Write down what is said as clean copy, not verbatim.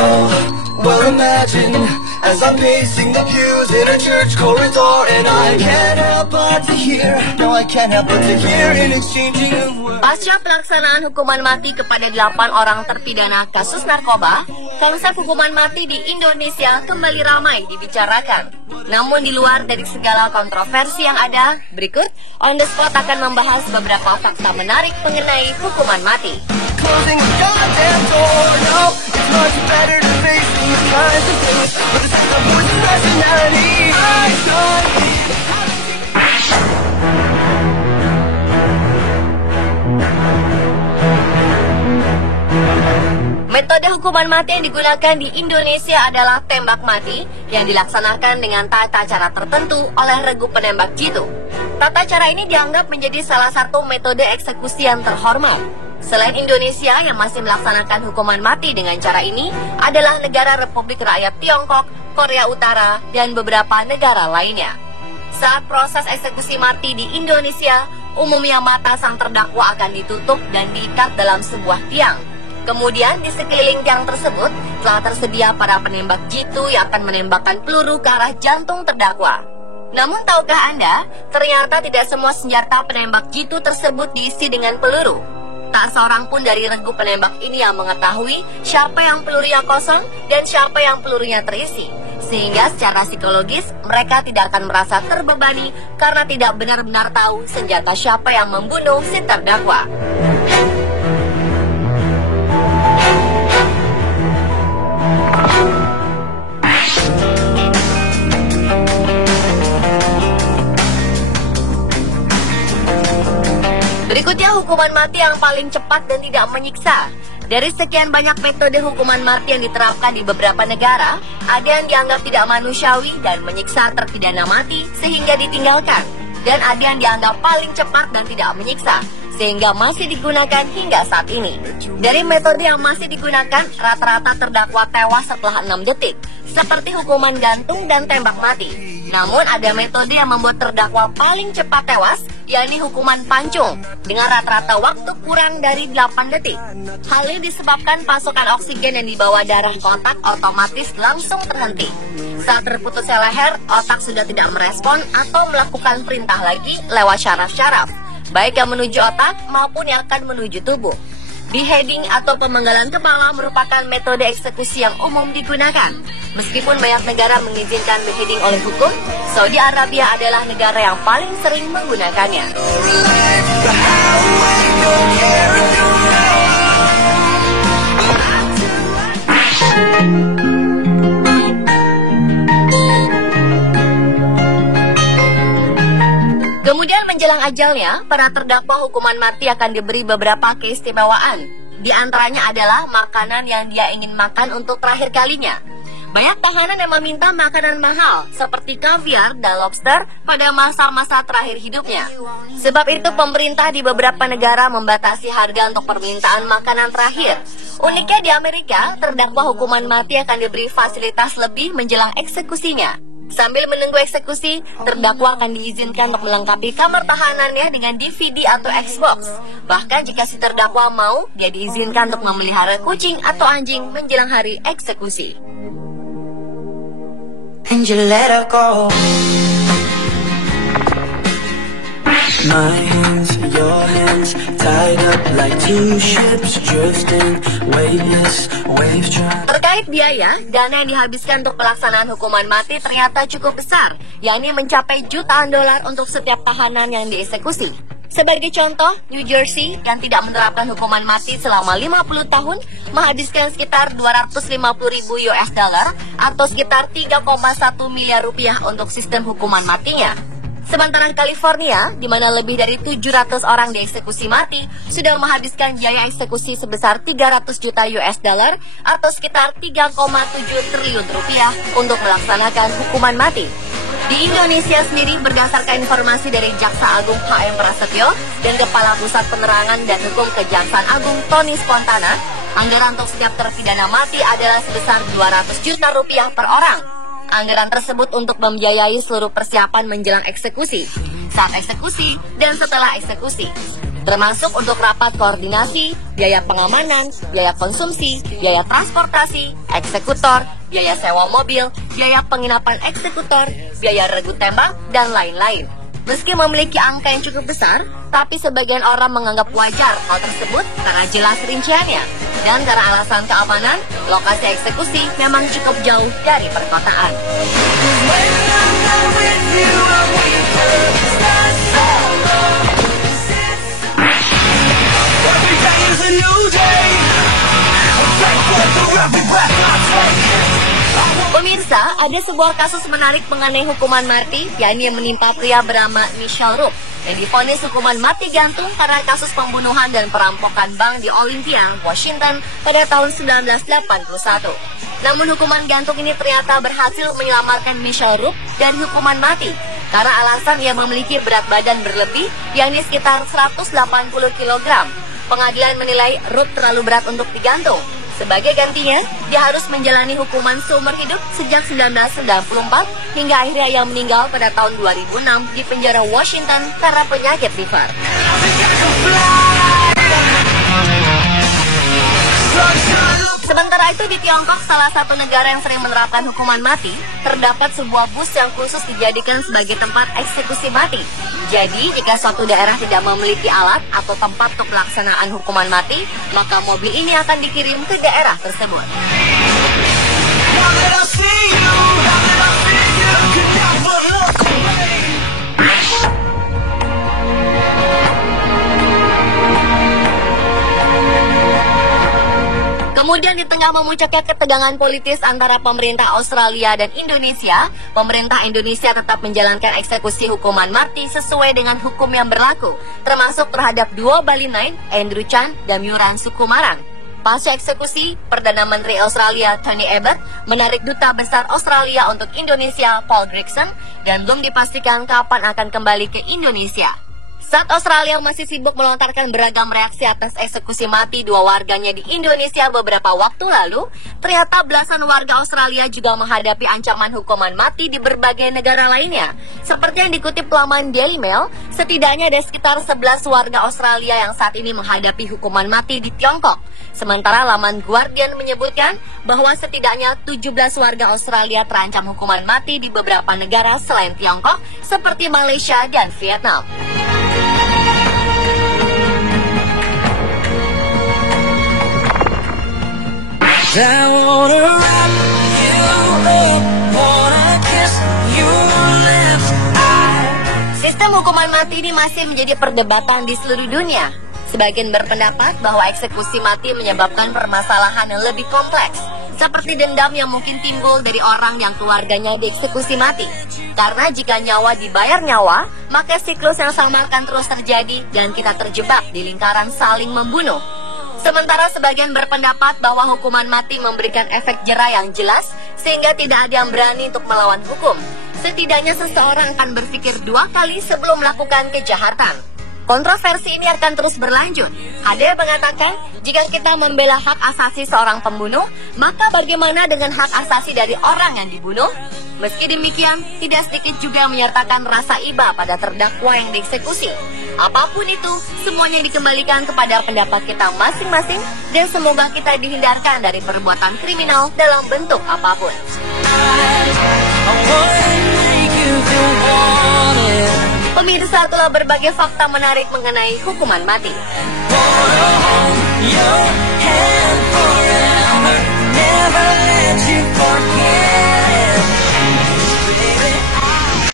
Oh, well imagine as I'm pacing the pews in a church corridor, and I can't help but to hear, no I can't help but to hear in exchanging of words. Pasca pelaksanaan hukuman mati kepada 8 orang terpidana kasus narkoba, konsep hukuman mati di Indonesia kembali ramai dibicarakan. Namun di luar dari segala kontroversi yang ada, berikut On The Spot akan membahas beberapa fakta menarik mengenai hukuman mati. Closing the goddamn door, no, it's much better to face these kinds of things, but this is the voice of rationality. I don't need. Metode hukuman mati yang digunakan di Indonesia adalah tembak mati yang dilaksanakan dengan tata cara tertentu oleh regu penembak jitu. Tata cara ini dianggap menjadi salah satu metode eksekusi yang terhormat. Selain Indonesia yang masih melaksanakan hukuman mati dengan cara ini adalah negara Republik Rakyat Tiongkok, Korea Utara, dan beberapa negara lainnya. Saat proses eksekusi mati di Indonesia, umumnya mata sang terdakwa akan ditutup dan diikat dalam sebuah tiang. Kemudian di sekeliling tiang tersebut telah tersedia para penembak jitu yang akan menembakkan peluru ke arah jantung terdakwa. Namun tahukah Anda, ternyata tidak semua senjata penembak jitu tersebut diisi dengan peluru. Tak seorang pun dari regu penembak ini yang mengetahui siapa yang pelurunya kosong dan siapa yang pelurunya terisi. Sehingga secara psikologis mereka tidak akan merasa terbebani karena tidak benar-benar tahu senjata siapa yang membunuh si terdakwa. Berikutnya hukuman mati yang paling cepat dan tidak menyiksa. Dari sekian banyak metode hukuman mati yang diterapkan di beberapa negara, ada yang dianggap tidak manusiawi dan menyiksa terpidana mati sehingga ditinggalkan. Dan ada yang dianggap paling cepat dan tidak menyiksa, sehingga masih digunakan hingga saat ini. Dari metode yang masih digunakan, rata-rata terdakwa tewas setelah 6 detik, seperti hukuman gantung dan tembak mati. Namun ada metode yang membuat terdakwa paling cepat tewas, yakni hukuman pancung, dengan rata-rata waktu kurang dari 8 detik. Hal ini disebabkan pasokan oksigen yang dibawa darah ke otak otomatis langsung terhenti. Saat terputusnya leher, otak sudah tidak merespon atau melakukan perintah lagi lewat syaraf-syaraf, baik yang menuju otak maupun yang akan menuju tubuh. Beheading atau pemenggalan kepala merupakan metode eksekusi yang umum digunakan. Meskipun banyak negara mengizinkan beheading oleh hukum, Saudi Arabia adalah negara yang paling sering menggunakannya. Kemudian menjelang ajalnya, para terdakwa hukuman mati akan diberi beberapa keistimewaan. Di antaranya adalah makanan yang dia ingin makan untuk terakhir kalinya. Banyak tahanan yang meminta makanan mahal, seperti kaviar dan lobster pada masa-masa terakhir hidupnya. Sebab itu pemerintah di beberapa negara membatasi harga untuk permintaan makanan terakhir. Uniknya di Amerika, terdakwa hukuman mati akan diberi fasilitas lebih menjelang eksekusinya. Sambil menunggu eksekusi, terdakwa akan diizinkan untuk melengkapi kamar tahanannya dengan DVD atau Xbox. Bahkan jika si terdakwa mau, dia diizinkan untuk memelihara kucing atau anjing menjelang hari eksekusi. And you let her go. My hands, your hands, tied up like two ships drifting, weightless, waves trying. Terkait biaya, dana yang dihabiskan untuk pelaksanaan hukuman mati ternyata cukup besar, yakni mencapai jutaan dolar untuk setiap tahanan yang dieksekusi. Sebagai contoh, New Jersey yang tidak menerapkan hukuman mati selama 50 tahun menghabiskan sekitar 250.000 US dollar atau sekitar 3,1 miliar rupiah untuk sistem hukuman matinya. Sementara California, di mana lebih dari 700 orang dieksekusi mati, sudah menghabiskan biaya eksekusi sebesar 300 juta US dollar atau sekitar 3,7 triliun rupiah untuk melaksanakan hukuman mati. Di Indonesia sendiri, berdasarkan informasi dari Jaksa Agung HM Prasetyo dan Kepala Pusat Penerangan dan Hukum Kejaksaan Agung Tony Spontana, anggaran untuk setiap terpidana mati adalah sebesar 200 juta rupiah per orang. Anggaran tersebut untuk membiayai seluruh persiapan menjelang eksekusi, saat eksekusi, dan setelah eksekusi. termasuk untuk rapat koordinasi, biaya pengamanan, biaya konsumsi, biaya transportasi, eksekutor, biaya sewa mobil, biaya penginapan eksekutor, biaya regu tembak, dan lain-lain. Meski memiliki angka yang cukup besar, tapi sebagian orang menganggap wajar hal tersebut karena jelas rinciannya. Dan karena alasan keamanan, lokasi eksekusi memang cukup jauh dari perkotaan. Pemirsa, ada sebuah kasus menarik mengenai hukuman mati, yakni yang menimpa pria bernama Michelle Rupp yang divonis hukuman mati gantung karena kasus pembunuhan dan perampokan bank di Olympia, Washington pada tahun 1981. Namun hukuman gantung ini ternyata berhasil menyelamatkan Michelle Rupp dari hukuman mati karena alasan ia memiliki berat badan berlebih, yakni sekitar 180 kg. Pengadilan menilai Rupp terlalu berat untuk digantung. Sebagai gantinya, dia harus menjalani hukuman seumur hidup sejak 1994 hingga akhirnya ia meninggal pada tahun 2006 di penjara Washington karena penyakit liver. Sementara itu di Tiongkok, salah satu negara yang sering menerapkan hukuman mati, terdapat sebuah bus yang khusus dijadikan sebagai tempat eksekusi mati. Jadi, jika suatu daerah tidak memiliki alat atau tempat untuk pelaksanaan hukuman mati, maka mobil ini akan dikirim ke daerah tersebut. Kemudian di tengah memuncaknya ketegangan politis antara pemerintah Australia dan Indonesia, pemerintah Indonesia tetap menjalankan eksekusi hukuman mati sesuai dengan hukum yang berlaku, termasuk terhadap dua Bali Knight, Andrew Chan dan Myuran Sukumaran. Pasca eksekusi, Perdana Menteri Australia Tony Abbott menarik Duta Besar Australia untuk Indonesia Paul Gregson dan belum dipastikan kapan akan kembali ke Indonesia. Saat Australia masih sibuk melontarkan beragam reaksi atas eksekusi mati dua warganya di Indonesia beberapa waktu lalu, ternyata belasan warga Australia juga menghadapi ancaman hukuman mati di berbagai negara lainnya. Seperti yang dikutip laman Daily Mail, setidaknya ada sekitar 11 warga Australia yang saat ini menghadapi hukuman mati di Tiongkok. Sementara laman Guardian menyebutkan bahwa setidaknya 17 warga Australia terancam hukuman mati di beberapa negara selain Tiongkok, seperti Malaysia dan Vietnam. I wanna wrap you up, wanna kiss your lips. Sistem hukuman mati ini masih menjadi perdebatan di seluruh dunia. Sebagian berpendapat bahwa eksekusi mati menyebabkan permasalahan yang lebih kompleks, seperti dendam yang mungkin timbul dari orang yang keluarganya dieksekusi mati. Karena jika nyawa dibayar nyawa, maka siklus yang sama akan terus terjadi dan kita terjebak di lingkaran saling membunuh. Sementara sebagian berpendapat bahwa hukuman mati memberikan efek jera yang jelas sehingga tidak ada yang berani untuk melawan hukum. Setidaknya seseorang akan berpikir dua kali sebelum melakukan kejahatan. Kontroversi ini akan terus berlanjut. Ada yang mengatakan, jika kita membela hak asasi seorang pembunuh, maka bagaimana dengan hak asasi dari orang yang dibunuh? Meski demikian, tidak sedikit juga menyertakan rasa iba pada terdakwa yang dieksekusi. Apapun itu, semuanya dikembalikan kepada pendapat kita masing-masing dan semoga kita dihindarkan dari perbuatan kriminal dalam bentuk apapun. Pemirsa, telah berbagai fakta menarik mengenai hukuman mati. Your hand forever, never let you forget.